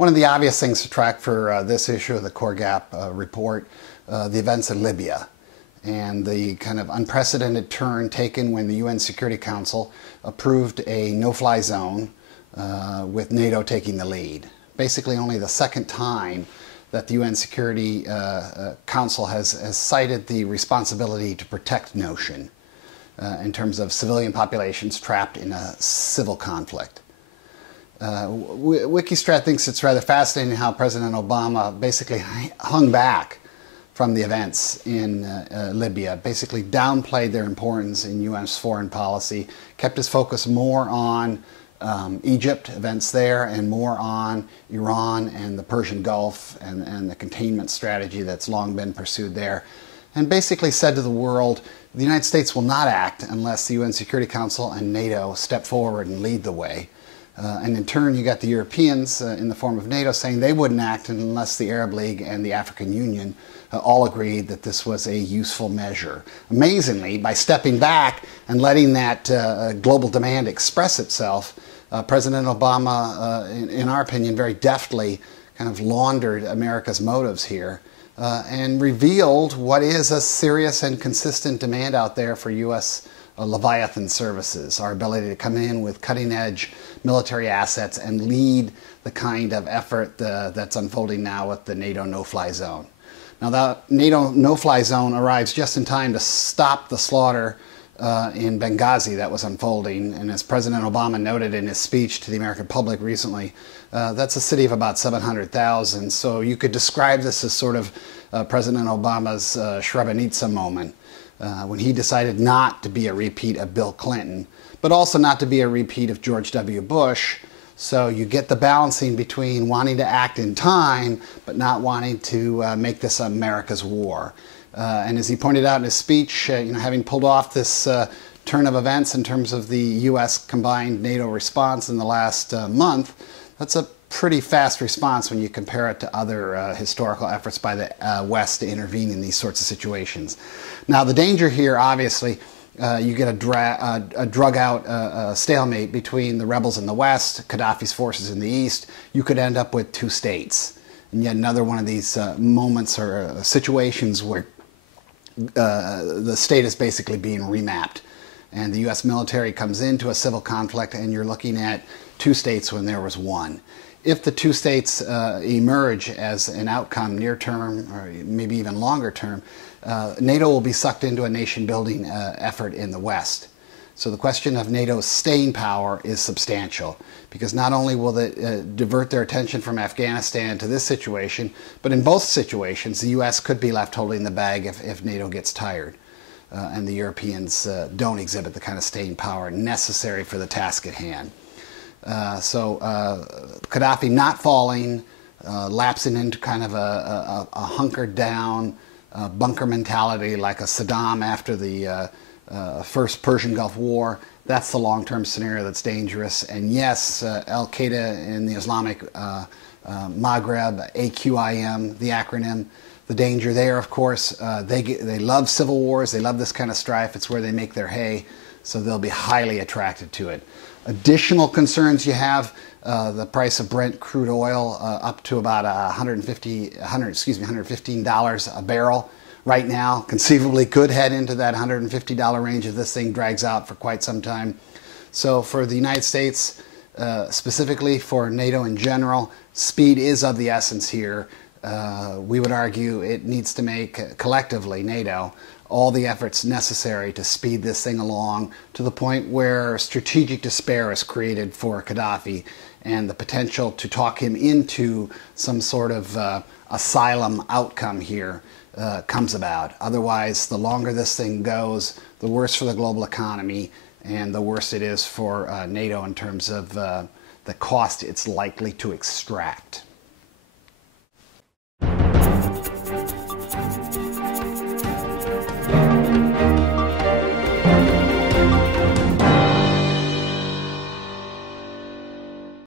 One of the obvious things to track for this issue of the Core Gap report, the events in Libya and the kind of unprecedented turn taken when the UN Security Council approved a no-fly zone with NATO taking the lead. Basically only the second time that the UN Security Council has cited the responsibility to protect notion in terms of civilian populations trapped in a civil conflict. Wikistrat thinks it's rather fascinating how President Obama basically hung back from the events in Libya, basically downplayed their importance in U.S. foreign policy, kept his focus more on Egypt, events there, and more on Iran and the Persian Gulf and the containment strategy that's long been pursued there, and basically said to the world, the United States will not act unless the UN Security Council and NATO step forward and lead the way. And in turn, you got the Europeans in the form of NATO saying they wouldn't act unless the Arab League and the African Union all agreed that this was a useful measure. Amazingly, by stepping back and letting that global demand express itself, President Obama, in our opinion, very deftly kind of laundered America's motives here and revealed what is a serious and consistent demand out there for U.S. Leviathan services, our ability to come in with cutting-edge military assets and lead the kind of effort that's unfolding now with the NATO no-fly zone. Now, that NATO no-fly zone arrives just in time to stop the slaughter in Benghazi that was unfolding, and as President Obama noted in his speech to the American public recently, that's a city of about 700,000, so you could describe this as sort of President Obama's Srebrenica moment, when he decided not to be a repeat of Bill Clinton, but also not to be a repeat of George W. Bush. So you get the balancing between wanting to act in time, but not wanting to make this America's war. And as he pointed out in his speech, having pulled off this turn of events in terms of the U.S. combined NATO response in the last month, that's a pretty fast response when you compare it to other historical efforts by the West to intervene in these sorts of situations. Now, the danger here, obviously, you get a drug-out stalemate between the rebels in the West, Gaddafi's forces in the East. You could end up with two states. And yet another one of these moments or situations where the state is basically being remapped. And the U.S. military comes into a civil conflict, and you're looking at two states when there was one. If the two states emerge as an outcome near term, or maybe even longer term, NATO will be sucked into a nation-building effort in the West. So the question of NATO's staying power is substantial, because not only will it divert their attention from Afghanistan to this situation, but in both situations, the U.S. could be left holding the bag if NATO gets tired. And the Europeans don't exhibit the kind of staying power necessary for the task at hand. So Gaddafi not falling, lapsing into kind of a hunkered down bunker mentality like a Saddam after the first Persian Gulf War, that's the long-term scenario that's dangerous. And yes, Al-Qaeda in the Islamic Maghreb, AQIM, the acronym, the danger there, of course, they love civil wars, they love this kind of strife, it's where they make their hay, so they'll be highly attracted to it. Additional concerns you have, the price of Brent crude oil up to about $115 a barrel right now. Conceivably could head into that $150 range if this thing drags out for quite some time. So for the United States, specifically for NATO in general, speed is of the essence here. We would argue it needs to make, collectively, NATO, all the efforts necessary to speed this thing along to the point where strategic despair is created for Gaddafi and the potential to talk him into some sort of asylum outcome here comes about. Otherwise, the longer this thing goes, the worse for the global economy and the worse it is for NATO in terms of the cost it's likely to extract.